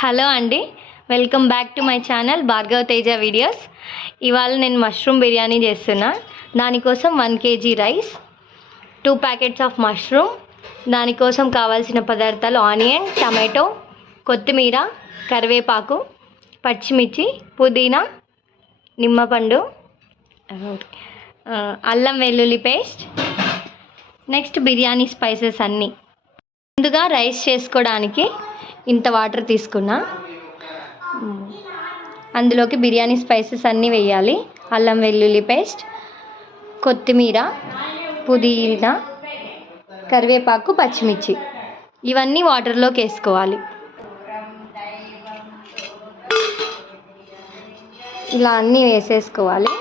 Hello అండి, welcome back to my channel Bhargava Teja videos. ఇవాళ నేను మష్రూమ్ బిర్యానీ చేస్తున్నా. దానికోసం 1 kg rice, 2 packets of mushroom. దానికోసం కావాల్సిన పదార్థాలు ఆనియన్, టమాటో, కొత్తిమీర, కరివేపాకు, పచ్చిమిర్చి, పుదీనా, నిమ్మపండు, అల్లం వెల్లుల్లి పేస్ట్, నెక్స్ట్ బిర్యానీ స్పైసెస్ అన్నీ. ముందుగా రైస్ చేసుకోవడానికి ఇంత వాటర్ తీసుకున్నా. అందులోకి బిర్యానీ స్పైసెస్ అన్నీ వేయాలి. అల్లం వెల్లుల్లి పేస్ట్, కొత్తిమీర, పుదీనా, కరివేపాకు, పచ్చిమిర్చి, ఇవన్నీ వాటర్లోకి వేసుకోవాలి. ఇలా అన్నీ వేసేసుకోవాలి.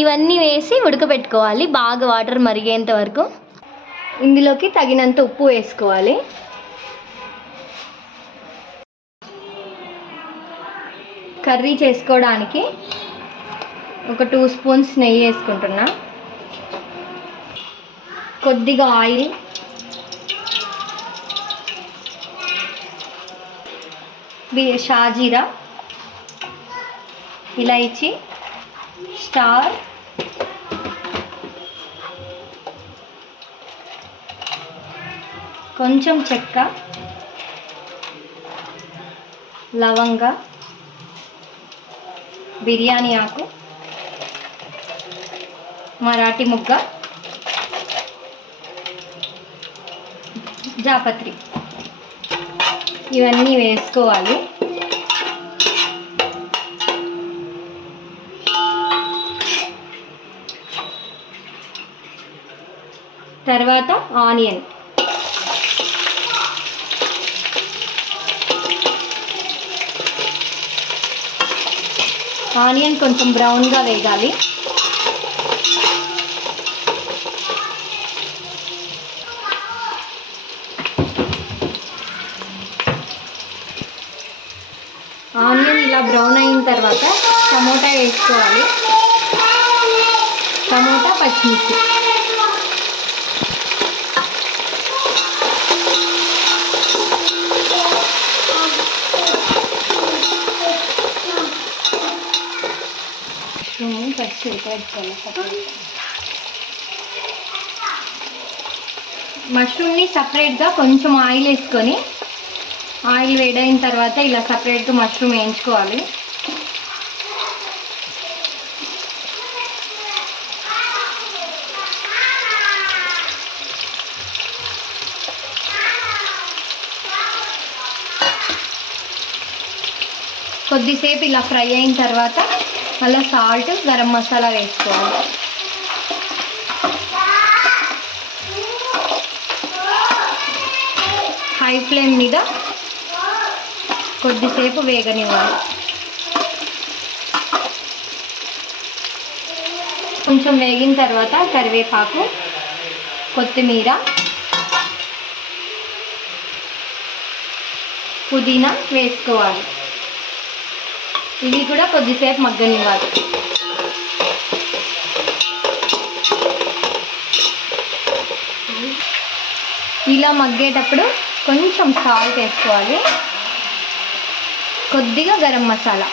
ఇవన్నీ వేసి ఉడకబెట్టుకోవాలి బాగా, వాటర్ మరిగేంత వరకు. ఇందులోకి తగినంత ఉప్పు వేసుకోవాలి. కర్రీ చేసుకోవడానికి ఒక 2 స్పూన్స్ నెయ్యి వేసుకుంటున్నా. కొద్దిగా ఆయిల్, షాజీరా, ఇలాచీ, స్టార్, కొంచెం చెక్క, లవంగ, బిర్యానీ ఆకు, మరాఠీ ముగ్గ, జాపత్రి, ఇవన్నీ వేసుకోవాలి. తర్వాత ఆనియన్, కొంచెం బ్రౌన్గా వేగాలి. ఆనియన్ ఇలా బ్రౌన్ అయిన తర్వాత టమోటా వేసుకోవాలి. టమోటా, పచ్చిమిర్చి, మష్రూమ్ని సపరేట్గా కొంచెం ఆయిల్ వేసుకొని, ఆయిల్ వేడైన తర్వాత ఇలా సపరేట్గా మష్రూమ్ వేయించుకోవాలి. కొద్దిసేపు ఇలా ఫ్రై అయిన తర్వాత మళ్ళీ సాల్ట్, గరం మసాలా వేసుకోవాలి. హై ఫ్లేమ్ మీద కొద్దిసేపు వేగనివ్వాలి. కొంచెం వేగిన తర్వాత కరివేపాకు, కొత్తిమీర, పుదీనా వేసుకోవాలి. ఇవి కూడా కొద్దిసేపు మగ్గనివ్వాలి. ఇలా మగ్గేటప్పుడు కొంచెం సాల్ట్ వేసుకోవాలి, కొద్దిగా గరం మసాలా.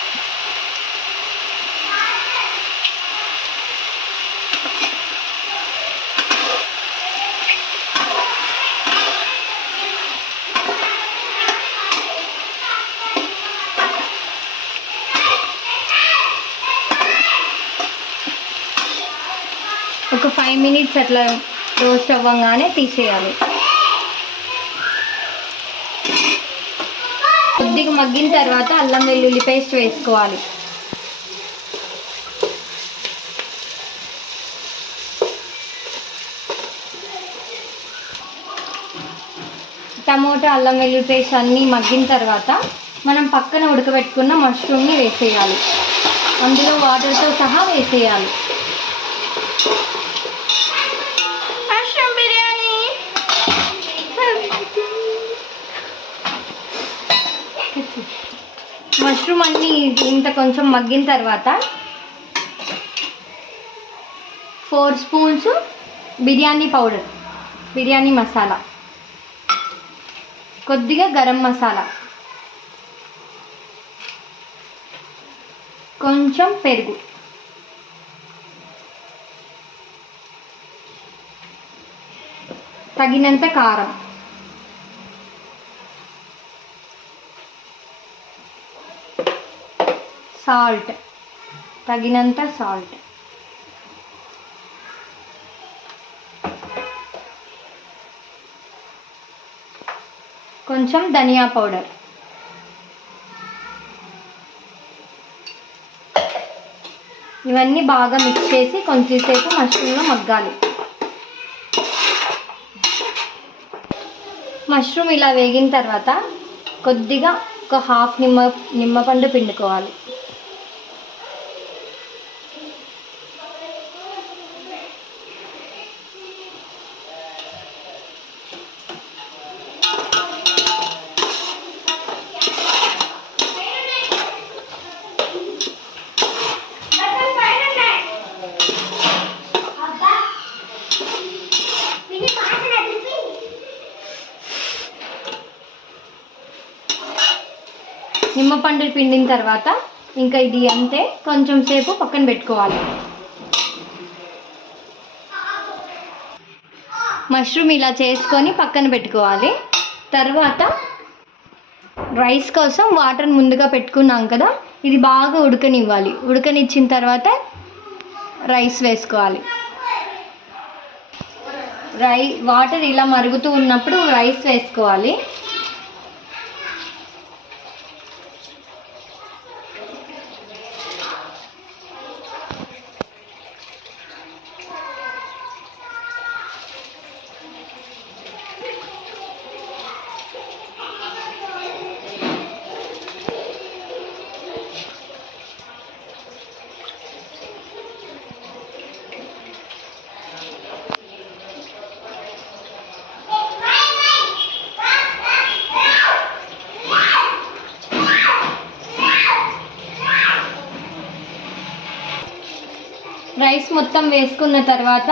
ఒక 5 minutes అట్లా రోస్ట్ అవ్వగానే తీసేయాలి. కొద్దిగా మగ్గిన తర్వాత అల్లం వెల్లుల్లి పేస్ట్ వేసుకోవాలి. టమోటా, అల్లం వెల్లుల్లి పేస్ట్ అన్నీ మగ్గిన తర్వాత మనం పక్కన ఉడకబెట్టుకున్న మష్రూమ్ని వేసేయాలి. అందులో వాటర్తో సహా వేసేయాలి. మష్రూమ్ అన్నీ ఇంత కొంచెం మగ్గిన తర్వాత 4 స్పూన్స్ బిర్యానీ పౌడర్, బిర్యానీ మసాలా, కొద్దిగా గరం మసాలా, కొంచెం పెరుగు, తగినంత కారం, సాల్ట్, తగినంత సాల్ట్, కొంచెం ధనియా పౌడర్, ఇవన్నీ బాగా మిక్స్ చేసి కొంచెంసేపు మష్రూమ్లో మగ్గాలి. మష్రూమ్ ఇలా వేగిన తర్వాత కొద్దిగా ఒక హాఫ్ నిమ్మపండు పిండుకోవాలి. నిమ్మపండు పిండిన తర్వాత ఇంకా ఇది అంతే, కొంచెం సేపు పక్కన పెట్టుకోవాలి. మష్రూమ్ ఇలా చేసుకొని పక్కన పెట్టుకోవాలి. తర్వాత రైస్ కోసం వాటర్ ముందుగా పెట్టుకున్నాం కదా, ఇది బాగా ఉడకనివ్వాలి. ఉడకనిచ్చిన తర్వాత రైస్ వేసుకోవాలి. వాటర్ ఇలా మరుగుతూ ఉన్నప్పుడు రైస్ వేసుకోవాలి. రైస్ మొత్తం వేసుకున్న తర్వాత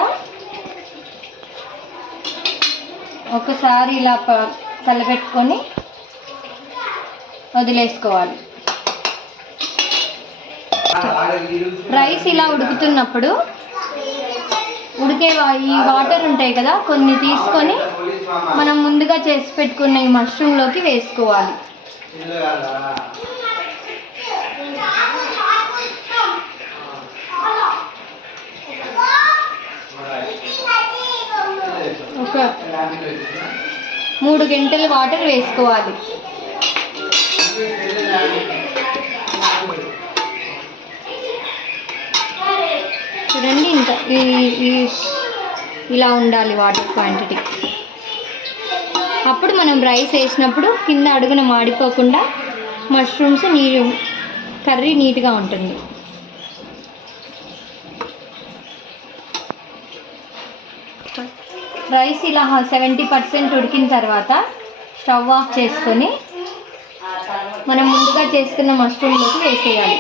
ఒకసారి ఇలా కలపెట్టుకొని వదిలేసుకోవాలి. రైస్ ఇలా ఉడుకుతున్నప్పుడు ఈ వాటర్ ఉంటాయి కదా, కొన్ని తీసుకొని మనం ముందుగా చేసి పెట్టుకున్న ఈ మష్రూమ్లోకి వేసుకోవాలి. ఒక 3 గంటలు వాటర్ వేసుకోవాలి. చూడండి, ఇంకా ఇలా ఉండాలి వాటర్ క్వాంటిటీ. అప్పుడు మనం రైస్ వేసినప్పుడు కింద అడుగున మాడిపోకుండా మష్రూమ్స్ కర్రీ నీట్గా ఉంటుంది. రైస్ ఇలా 70% ఉడికిన తర్వాత స్టవ్ ఆఫ్ చేసుకొని మనం ముందుగా చేసుకున్న మష్రూమ్లోకి వేసేయాలి.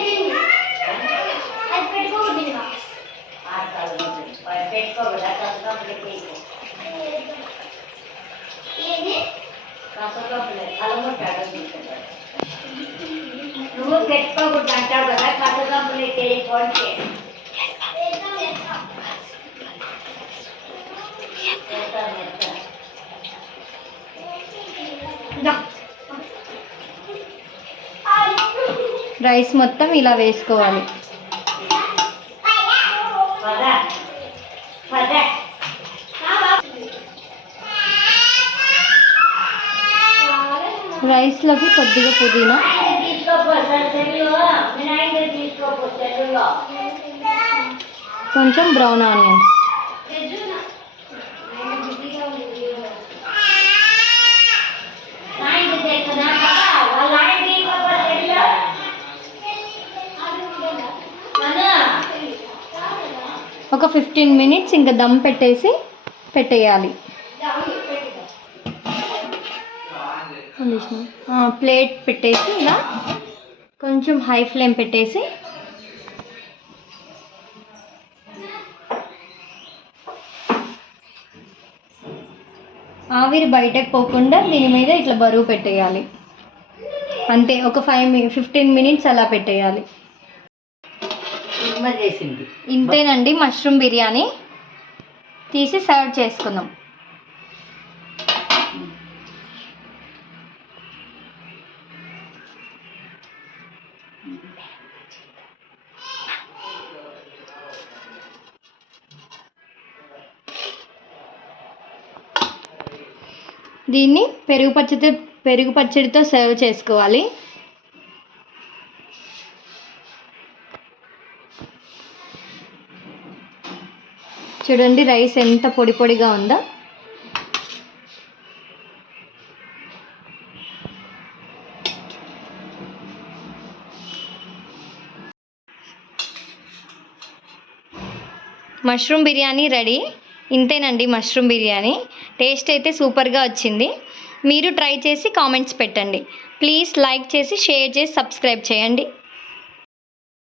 రైస్ మొత్తం ఇలా వేసుకోవాలి. రైస్లోకి కొద్దిగా పుదీనా, కొంచెం బ్రౌన్ ఆనియన్స్, ఒక 15 మినిట్స్ ఇంకా దమ్ పెట్టేయాలి. ప్లేట్ పెట్టేసి ఇలా కొంచెం హై ఫ్లేమ్ పెట్టేసి ఆవిరి బయటకు పోకుండా దీని మీద ఇట్లా బరువు పెట్టేయాలి. అంతే, ఒక 15 మినిట్స్ అలా పెట్టేయాలి. ఇంతేనండి మష్రూమ్ బిర్యానీ. తీసి సర్వ్ చేసుకుందాం. దీన్ని పెరుగు పచ్చడితో సర్వ్ చేసుకోవాలి. చూడండి రైస్ ఎంత పొడి పొడిగా ఉందో. Mushroom biryani ready. ఇంతేనండి మష్రూమ్ బిర్యానీ. టేస్ట్ అయితే సూపర్గా వచ్చింది. మీరు ట్రై చేసి కామెంట్స్ పెట్టండి. ప్లీజ్ లైక్ చేసి, షేర్ చేసి, సబ్స్క్రైబ్ చేయండి.